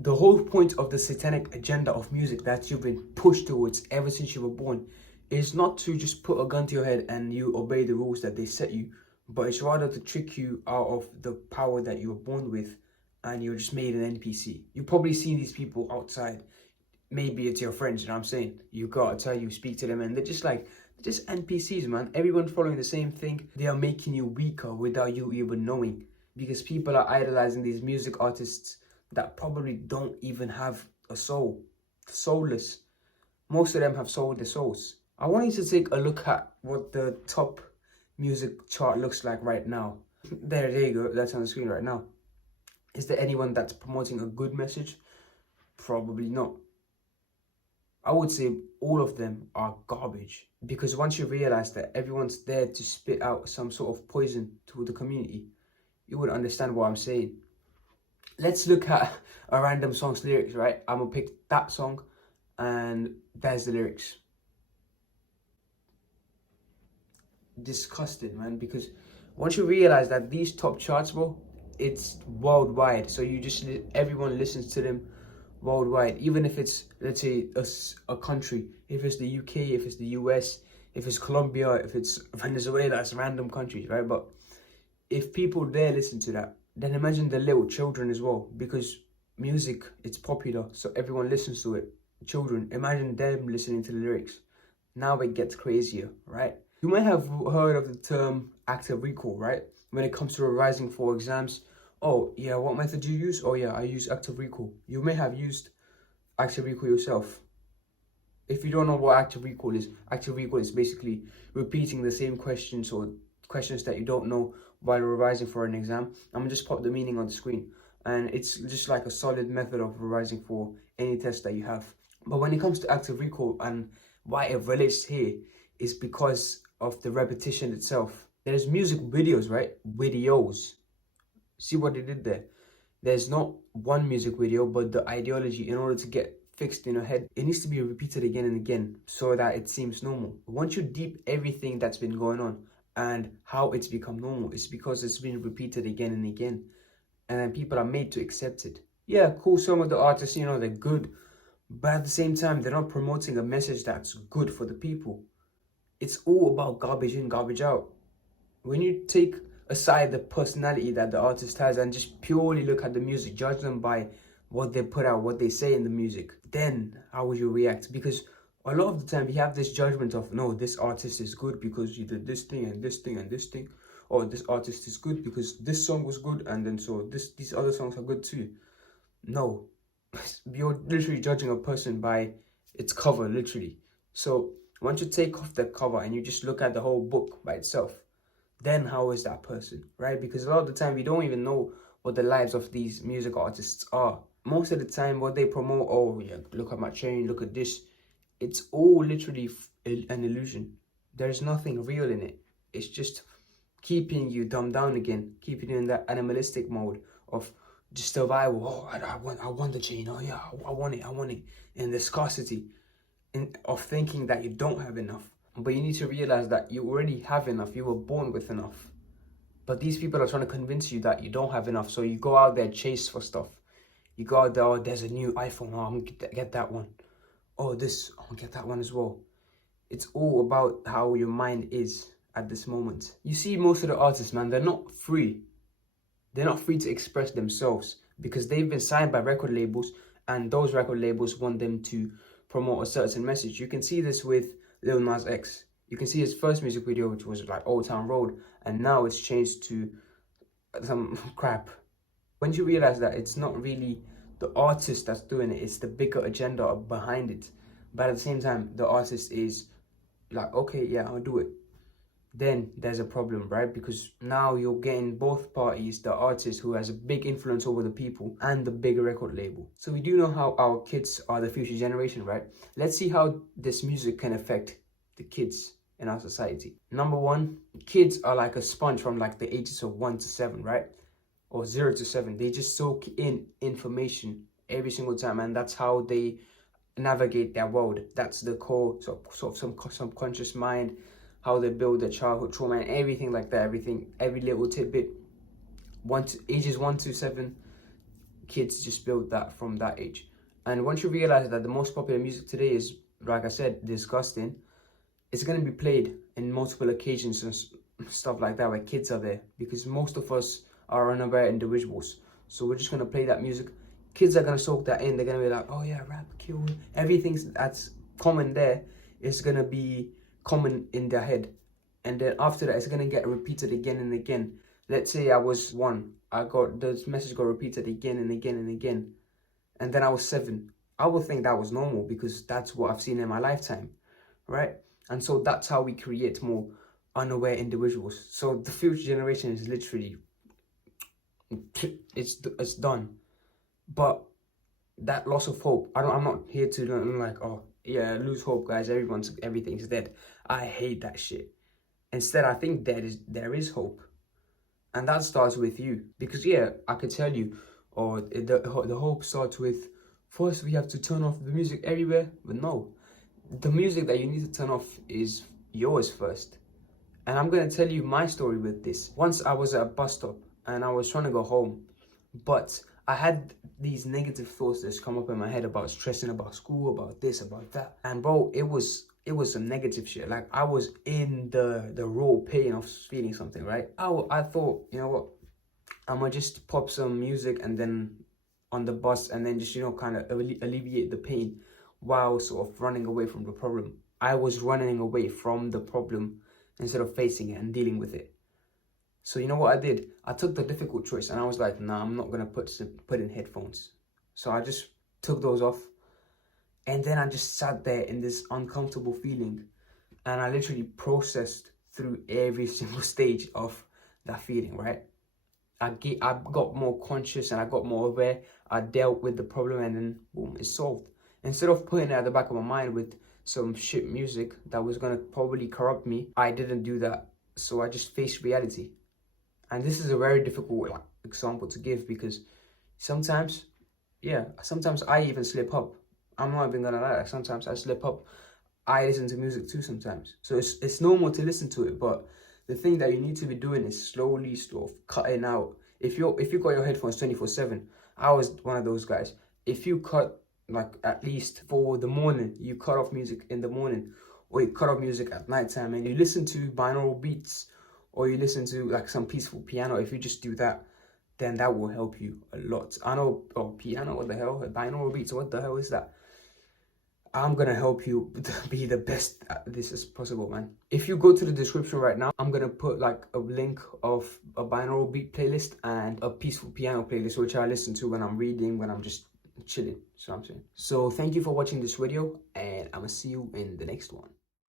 The whole point of the satanic agenda of music that you've been pushed towards ever since you were born is not to just put a gun to your head and you obey the rules that they set you, but it's rather to trick you out of the power that you were born with and you're just made an NPC. You've probably seen these people outside. Maybe it's your friends, you know what I'm saying? You gotta tell you, speak to them, and they're just NPCs, man. Everyone following the same thing. They are making you weaker without you even knowing. Because people are idolizing these music artists that probably don't even have a soul. Soulless. Most of them have sold their souls. I want you to take a look at what the top music chart looks like right now. There you go. That's on the screen right now. Is there anyone that's promoting a good message? Probably not. I would say all of them are garbage. Because once you realize that everyone's there to spit out some sort of poison to the community, you would understand what I'm saying. Let's look at a random song's lyrics, right? I'm gonna pick that song and there's the lyrics. Disgusted, man, because once you realize that these top charts, bro, it's worldwide. So you just, everyone listens to them worldwide, even if it's, let's say, a country, if it's the UK, if it's the US, if it's Colombia, if it's Venezuela, it's random countries, right? But if people there listen to that, then imagine the little children as well, because music, it's popular, so everyone listens to it. Children, imagine them listening to the lyrics. Now it gets crazier, right? You may have heard of the term active recall, right? When it comes to revising for exams. Oh, yeah, what method do you use? Oh, yeah, I use active recall. You may have used active recall yourself. If you don't know what active recall is basically repeating the same questions or questions that you don't know while revising for an exam. I'm gonna just pop the meaning on the screen. And it's just like a solid method of revising for any test that you have. But when it comes to active recall and why it relates here is because of the repetition itself. There's music videos, right? Videos. See what they did there? There's not one music video, but the ideology, in order to get fixed in your head, it needs to be repeated again and again so that it seems normal. Once you deep everything that's been going on and how it's become normal, it's because it's been repeated again and again. And then people are made to accept it. Yeah, cool, some of the artists, you know, they're good. But at the same time, they're not promoting a message that's good for the people. It's all about garbage in, garbage out. When you take aside the personality that the artist has and just purely look at the music, judge them by what they put out, what they say in the music, then how would you react? Because a lot of the time we have this judgment of, no, this artist is good because he did this thing and this thing and this thing, or this artist is good because this song was good and then so these other songs are good too. No, you're literally judging a person by its cover, literally. So once you take off the cover and you just look at the whole book by itself, then how is that person, right? Because a lot of the time we don't even know what the lives of these music artists are. Most of the time what they promote, oh yeah, look at my chain, look at this, it's all literally an illusion. There's nothing real in it. It's just keeping you dumbed down again, keeping you in that animalistic mode of just survival. Oh, I want the chain. Oh yeah, I want it. And the scarcity of thinking that you don't have enough. But you need to realize that you already have enough. You were born with enough. But these people are trying to convince you that you don't have enough. So you go out there, chase for stuff. You go out there, oh, there's a new iPhone. Oh, I'm gonna get that one. Oh, I'm gonna get that one as well. It's all about how your mind is at this moment. You see, most of the artists, man, they're not free. They're not free to express themselves because they've been signed by record labels and those record labels want them to promote a certain message. You can see this with Lil Nas X. You can see his first music video, which was like Old Town Road, and now it's changed to some crap. When you realize that it's not really the artist that's doing it, it's the bigger agenda behind it. But at the same time, the artist is like, okay, yeah, I'll do it. Then there's a problem, right? Because now you're getting both parties, the artist who has a big influence over the people and the bigger record label. So we do know how our kids are the future generation, right? Let's see how this music can affect the kids in our society. Number one, kids are like a sponge from like the ages of 1 to 7, right? Or 0 to 7. They just soak in information every single time, and that's how they navigate their world. That's the core sort of some subconscious mind, how they build their childhood trauma and everything like that. Every little tidbit. Ages 1 to 7, kids just build that from that age. And once you realize that the most popular music today is, like I said, disgusting, it's going to be played in multiple occasions and stuff like that where kids are there, because most of us are unaware individuals. So we're just going to play that music. Kids are going to soak that in. They're going to be like, oh yeah, rap, kill. Everything that's common there is going to be common in their head. And then after that, it's going to get repeated again and again. Let's say I was 1. I got this message got repeated again and again and again. And then I was 7. I would think that was normal because that's what I've seen in my lifetime, right? And so that's how we create more unaware individuals. So the future generation is literally, it's done. But that loss of hope, I'm not here to like, oh yeah, lose hope, guys. Everything's dead. I hate that shit. Instead, I think there is hope. And that starts with you. Because yeah, I could tell you, or the hope starts with, first we have to turn off the music everywhere. But no, the music that you need to turn off is yours first. And I'm going to tell you my story with this. Once I was at a bus stop and I was trying to go home, but I had these negative thoughts that come up in my head about stressing about school, about this, about that. And bro, it was some negative shit. Like I was in the raw pain of feeling something, right? I thought, you know what, I'm gonna just pop some music and then on the bus and then just, you know, kind of alleviate the pain while sort of running away from the problem. I was running away from the problem instead of facing it and dealing with it. So you know what I did? I took the difficult choice and I was like, nah, I'm not gonna put in headphones. So I just took those off. And then I just sat there in this uncomfortable feeling, and I literally processed through every single stage of that feeling, right? I got more conscious and I got more aware. I dealt with the problem and then boom, it's solved. Instead of putting it at the back of my mind with some shit music that was gonna probably corrupt me, I didn't do that. So I just faced reality. And this is a very difficult example to give because sometimes I even slip up. I'm not even gonna lie, sometimes I slip up. I listen to music too sometimes. So it's normal to listen to it, but the thing that you need to be doing is slowly sort of cutting out. If you got your headphones 24/7, I was one of those guys. If you cut like at least for the morning, you cut off music in the morning, or you cut off music at nighttime and you listen to binaural beats, or you listen to like some peaceful piano, if you just do that, then that will help you a lot. I know, piano, what the hell? Binaural beats, what the hell is that? I'm gonna help you be the best at this as possible, man. If you go to the description right now, I'm gonna put like a link of a binaural beat playlist and a peaceful piano playlist, which I listen to when I'm reading, when I'm just chilling. So I'm saying. So thank you for watching this video, and I'm gonna see you in the next one.